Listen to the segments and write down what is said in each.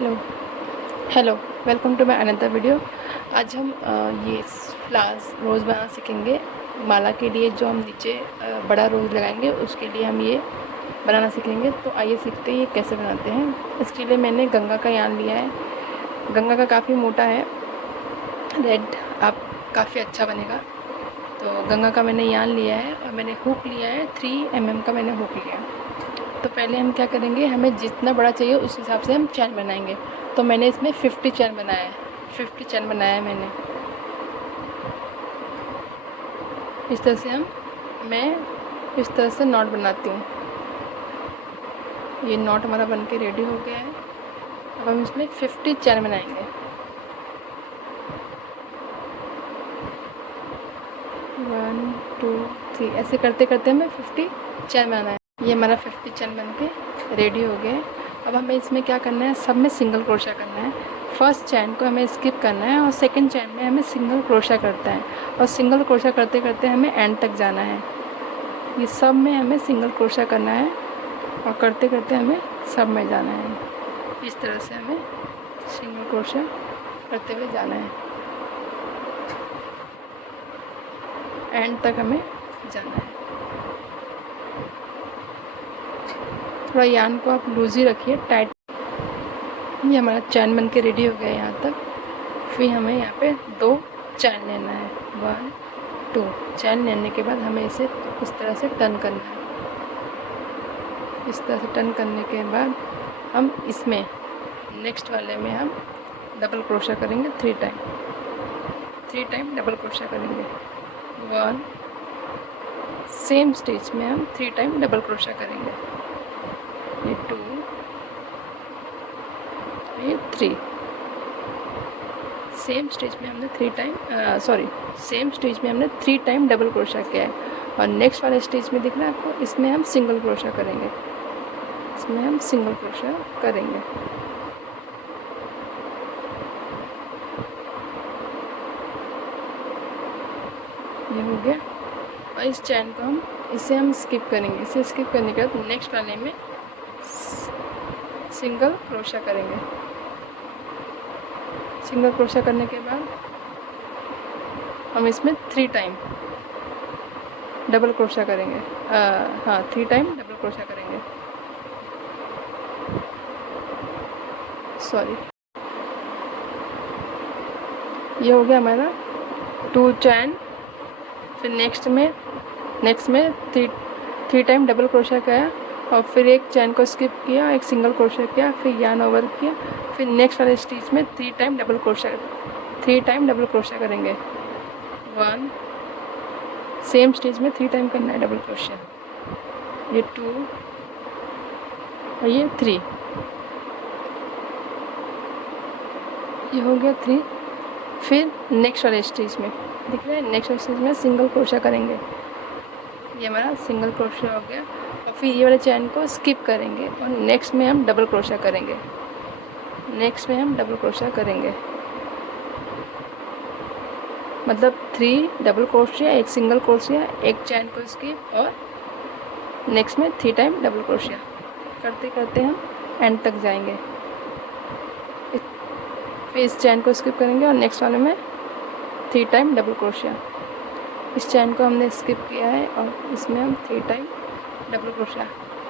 Hello hello welcome to my another video. आज हम ये फ्लावर्स रोज़ बनाना सीखेंगे। माला के लिए जो हम नीचे बड़ा रोज़ लगाएंगे उसके लिए हम ये बनाना सीखेंगे। तो आइए सीखते हैं ये कैसे बनाते हैं। इसके लिए मैंने गंगा का यान लिया है। गंगा का काफ़ी मोटा है, रेड आप काफ़ी अच्छा बनेगा। तो गंगा का मैंने यान लिया है और मैंने हुक लिया है, 3 mm का मैंने हुक लिया है। तो पहले हम क्या करेंगे, हमें जितना बड़ा चाहिए उस हिसाब से हम चैन बनाएंगे। तो मैंने इसमें 50 चैन बनाया है, 50 चैन बनाया है मैंने। इस तरह से मैं इस तरह से नॉट बनाती हूँ। ये नॉट हमारा बन के रेडी हो गया है। अब हम इसमें 50 चैन बनाएंगे। 1 2 3 ऐसे करते करते हमें 50 चैन बनाना है। ये हमारा 50 चैन बन के रेडी हो गया है। अब हमें इसमें क्या करना है, सब में सिंगल क्रोशा करना है। फर्स्ट चैन को हमें स्किप करना है और सेकंड चैन में हमें सिंगल क्रोशा करता है और सिंगल क्रोशा करते करते हमें एंड तक जाना है। ये सब में हमें सिंगल क्रोशा करना है और करते करते हमें सब में जाना है। इस तरह से हमें सिंगल क्रोशा करते हुए जाना है, एंड तक हमें जाना है। थोड़ा यान को आप लूज ही रखिए, टाइट। ये हमारा चैन बन के रेडी हो गया है यहाँ तक। फिर हमें यहाँ पे 2 चैन लेना है, 1 2 चैन लेने के बाद हमें इसे इस तरह से टर्न करना है। इस तरह से टर्न करने के बाद हम इसमें नेक्स्ट वाले में हम डबल क्रोशा करेंगे 3 टाइम डबल क्रोशा करेंगे। 1 सेम स्टिच में हम 3 टाइम डबल क्रोशा करेंगे। ये 2 ये 3 सेम स्टिच में हमने 3 टाइम डबल क्रोशा किया है। और नेक्स्ट वाले स्टिच में दिख रहा है आपको, इसमें हम सिंगल क्रोशा करेंगे। इसमें हम सिंगल क्रोशा करेंगे। ये हो गया। और इस चैन को इसे हम स्किप करेंगे। इसे स्किप करने के बाद नेक्स्ट वाले में सिंगल क्रोशा करेंगे। सिंगल क्रोशा करने के बाद हम इसमें 3 टाइम डबल क्रोशा करेंगे। 3 टाइम डबल क्रोशा करेंगे। सॉरी, ये हो गया हमारा 2 चैन। फिर नेक्स्ट में 3 टाइम डबल क्रोशा किया और फिर एक चैन को स्किप किया, एक सिंगल क्रोशा किया, फिर यार्न ओवर किया। फिर नेक्स्ट वाले स्टिच में 3 टाइम डबल क्रोशा करेंगे। 1 सेम स्टिच में 3 टाइम करना है डबल क्रोशा। ये 2 और ये 3। ये हो गया 3। फिर नेक्स्ट वाले स्टिच में दिख रहा है, नेक्स्ट वाले स्टिच में सिंगल क्रोशा करेंगे। ये हमारा सिंगल क्रोशा हो गया। और फिर ये वाले चैन को स्किप करेंगे और नेक्स्ट में हम डबल क्रोशा करेंगे। मतलब 3 डबल क्रोशिया, एक सिंगल क्रोशिया, एक चैन को स्किप और नेक्स्ट में 3 टाइम डबल क्रोशिया करते करते हम एंड तक जाएंगे। फिर इस चैन को स्किप करेंगे और नेक्स्ट वाले में 3 टाइम डबल क्रोशिया। इस चैन को हमने स्किप किया है और इसमें हम 3 टाइम डबल क्रोशिया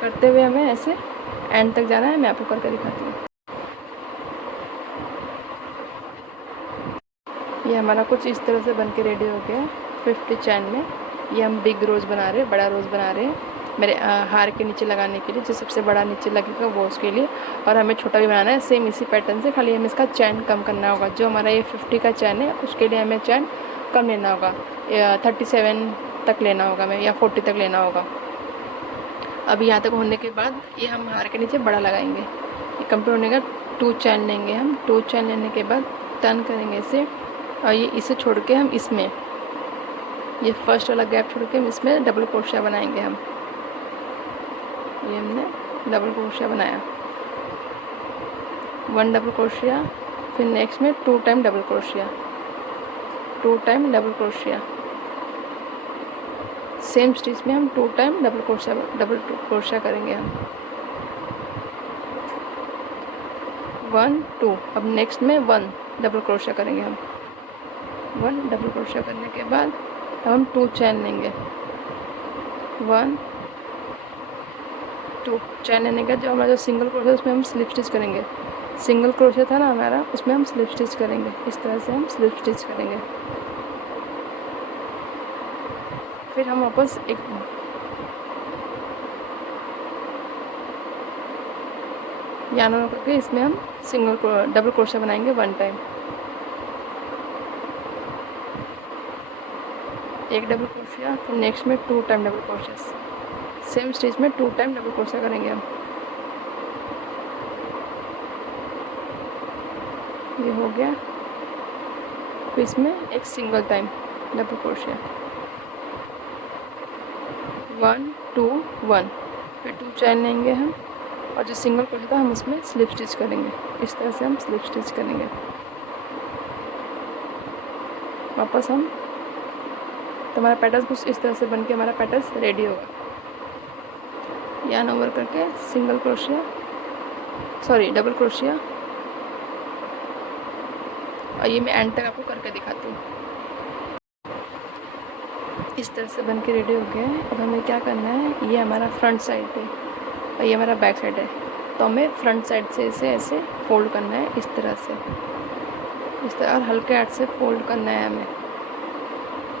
करते हुए हमें ऐसे एंड तक जाना है। मैं आपको करके दिखाती हूँ। ये हमारा कुछ इस तरह से बन के रेडी हो गया 50 चैन में। ये हम बिग रोज़ बना रहे हैं, बड़ा रोज़ बना रहे हैं मेरे हार के नीचे लगाने के लिए। जो सबसे बड़ा नीचे लगेगा वो उसके लिए, और हमें छोटा भी बनाना है सेम इसी पैटर्न से। खाली हमें इसका चैन कम करना होगा। जो हमारा ये 50 का चैन है उसके लिए हमें चैन कम लेना होगा, 37 तक लेना होगा हमें, या 40 तक लेना होगा। अब यहाँ तक होने के बाद ये हम हार के नीचे बड़ा लगाएंगे। ये कंप्लीट होने का 2 चैन लेंगे हम। 2 चैन लेने के बाद टर्न करेंगे इसे, और ये इसे छोड़ के हम इसमें ये फर्स्ट वाला गैप छोड़ के हम इसमें डबल क्रोशिया बनाएंगे हम। ये हमने डबल क्रोशिया बनाया, 1 डबल क्रोशिया, फिर नेक्स्ट में 2 time double crochet, 2 time double crochet. Same stitch में हम 2 टाइम डबल क्रोशिया करेंगे हम। 1 2। अब नेक्स्ट में 1 डबल क्रोशिया करेंगे हम। 1 डबल क्रोशिया करने के बाद अब हम 2 चैन लेंगे। 1 2 चैन लेने का जो हमारा जो सिंगल क्रोशिया उसमें हम स्लिप स्टिच करेंगे। सिंगल क्रोशिया था ना हमारा, उसमें हम स्लिप स्टिच करेंगे। इस तरह से हम स्लिप स्टिच करेंगे। फिर हम वापस एक यान ऑन करके इसमें हम डबल क्रोशिया बनाएंगे 1 टाइम। एक डबल क्रोशिया, फिर नेक्स्ट में 2 time double crochet. Same stitch में 2 टाइम डबल क्रोशिया करेंगे हम। ये हो गया। फिर इसमें एक सिंगल टाइम डबल क्रोशिया 1 2 1। फिर 2 चैन लेंगे हम और जो सिंगल क्रोशिया था हम उसमें स्लिप स्टिच करेंगे। इस तरह से हम स्लिप स्टिच करेंगे। वापस हम तो हमारा पैटर्न कुछ इस तरह से बन के हमारा पैटर्न रेडी होगा। यार्न ओवर करके सिंगल क्रोशिया डबल क्रोशिया, और ये मैं एंड तक आपको करके दिखाती हूँ। इस तरह से बन के रेडी हो गया है। अब हमें क्या करना है, ये हमारा फ्रंट साइड है और ये हमारा बैक साइड है, तो हमें फ्रंट साइड से इसे ऐसे फोल्ड करना है इस तरह से, इस तरह, और हल्के हाथ से फोल्ड करना है हमें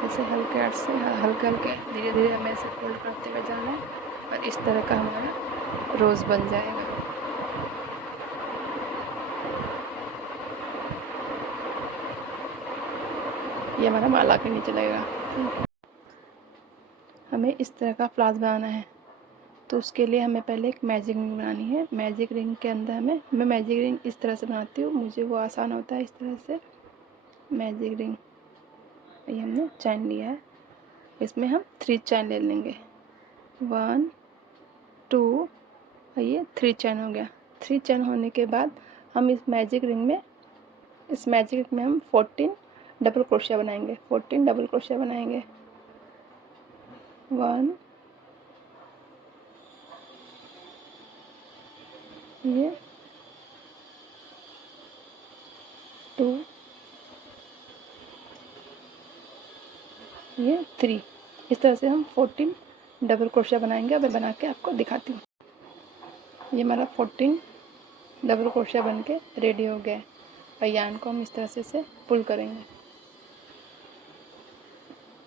ऐसे हल्के हाथ से, हल्के हल्के धीरे धीरे हमें ऐसे फोल्ड करते हुए जाना है और इस तरह का हमारा रोज़ बन जाएगा। ये हमारा माला के नीचे लगेगा। हमें इस तरह का फ्लावर्स बनाना है, तो उसके लिए हमें पहले एक मैजिक रिंग बनानी है। मैजिक रिंग के अंदर मैं मैजिक रिंग इस तरह से बनाती हूँ, मुझे वो आसान होता है। इस तरह से मैजिक रिंग, ये हमने चैन लिया है, इसमें हम 3 चैन ले लेंगे। 1 2 और ये 3 चैन हो गया। 3 चैन होने के बाद हम इस मैजिक रिंग में हम 14 डबल क्रोशिया बनाएंगे। 14 डबल क्रोशिया बनाएंगे। 1 ये 2 ये 3। इस तरह से हम 14 डबल क्रोशिया बनाएंगे। अब मैं बना के आपको दिखाती हूँ। ये हमारा 14 डबल क्रोशिया बन के रेडी हो गया है और यार्न को हम इस तरह से पुल करेंगे।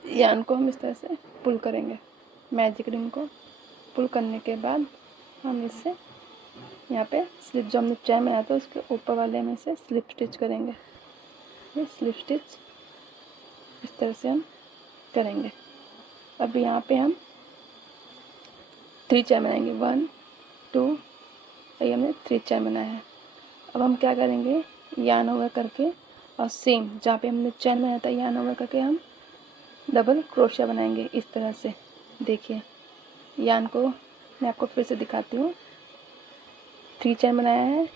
यार्न को हम इस तरह से पुल करेंगे। मैजिक रिंग को पुल करने के बाद हम इससे यहाँ पे स्लिप, जो हमने चैन बनाया था उसके ऊपर वाले में से स्लिप स्टिच करेंगे। ये स्लिप स्टिच इस तरह से हम करेंगे। अब यहाँ पे हम 3 चैन बनाएंगे। 1 2 और ये हमने 3 चैन बनाया है। अब हम क्या करेंगे, यार्न ओवर करके और सेम जहाँ पे हमने चैन बनाया था यार्न ओवर करके हम डबल क्रोशिया बनाएंगे इस तरह से। देखिए, यार्न को मैं आपको फिर से दिखाती हूँ। 3 चैन बनाया है,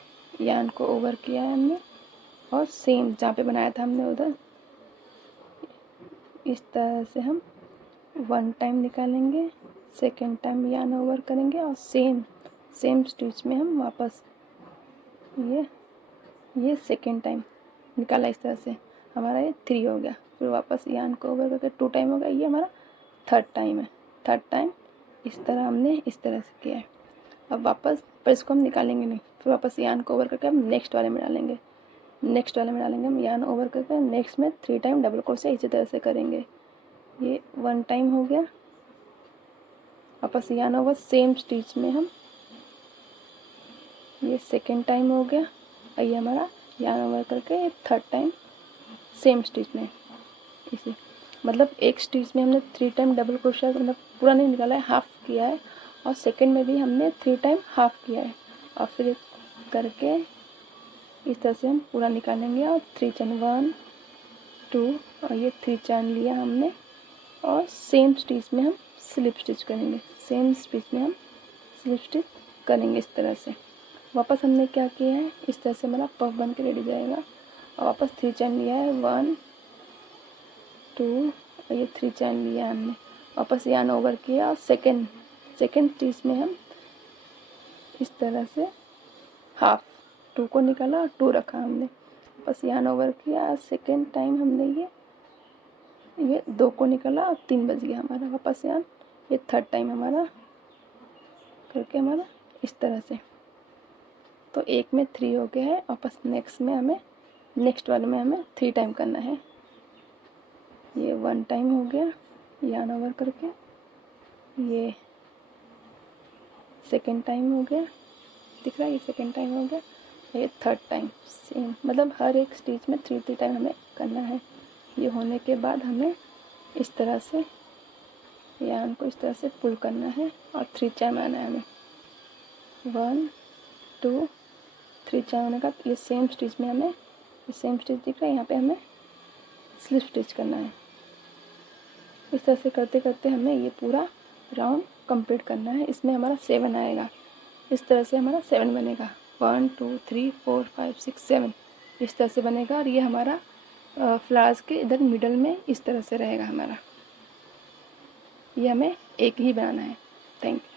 यार्न को ओवर किया है हमने और सेम जहाँ पे बनाया था हमने उधर इस तरह से हम 1 टाइम निकालेंगे, सेकेंड टाइम यार्न ओवर करेंगे और सेम स्टिच में हम वापस ये सेकेंड टाइम निकाला। इस तरह से हमारा ये 3 हो गया। फिर वापस यार्न को ओवर करके 2 टाइम हो गया। ये हमारा 3rd टाइम है। 3rd टाइम इस तरह हमने इस तरह से किया है। अब वापस पर इसको हम निकालेंगे नहीं, फिर वापस यार्न को ओवर करके हम नेक्स्ट वाले में डालेंगे। हम यार्न ओवर करके नेक्स्ट में 3 टाइम डबल क्रोशिया इसी तरह से करेंगे। ये 1 टाइम हो गया। वापस यार्न ओवर सेम स्टिच में हम, ये सेकेंड टाइम हो गया और ये हमारा यार्न ओवर करके 3rd टाइम सेम स्टिच में। इसी मतलब एक स्टिच में हमने 3 टाइम डबल क्रोशिया, मतलब पूरा नहीं निकाला है, हाफ किया है, और सेकंड में भी हमने 3 टाइम हाफ किया है, और फिर करके इस तरह से हम पूरा निकालेंगे। और 3 चैन 1 2 और ये 3 चैन लिया हमने और सेम स्टिच में हम स्लिप स्टिच करेंगे। इस तरह से वापस हमने क्या किया है, इस तरह से हमारा पफ बन के रेडी जाएगा। और वापस 3 चैन लिया है, 1 2 और ये 3 चैन लिया हमने, वापस यार्न ओवर किया और सेकेंड स्टिच में हम इस तरह से हाफ 2 को निकाला और 2 रखा हमने, बस यान ओवर किया। सेकेंड टाइम हमने ये 2 को निकाला और 3 बज गया हमारा, वापस यान। ये थर्ड टाइम हमारा करके हमारा इस तरह से। तो एक में 3 हो गया है, वापस नेक्स्ट वाले में हमें 3 टाइम करना है। ये 1 टाइम हो गया यान ओवर करके, ये सेकेंड टाइम हो गया, दिख रहा है, ये सेकेंड टाइम हो गया, ये थर्ड टाइम सेम, मतलब हर एक स्टिच में 3 टाइम हमें करना है। ये होने के बाद हमें इस तरह से यान को इस तरह से पुल करना है और 3 चैन आना है हमें। 1 2 3 चैन होने का ये सेम स्टिच में हमें, ये सेम स्टिच दिख रहा है, यहाँ पे हमें स्लिप स्टिच करना है। इस तरह से करते करते हमें ये पूरा राउंड कंप्लीट करना है। इसमें हमारा 7 आएगा, इस तरह से हमारा 7 बनेगा। 1 2 3 4 5 6 7 इस तरह से बनेगा। और ये हमारा फ्लावर्स के इधर मिडल में इस तरह से रहेगा हमारा। ये हमें एक ही बनाना है। Thank you.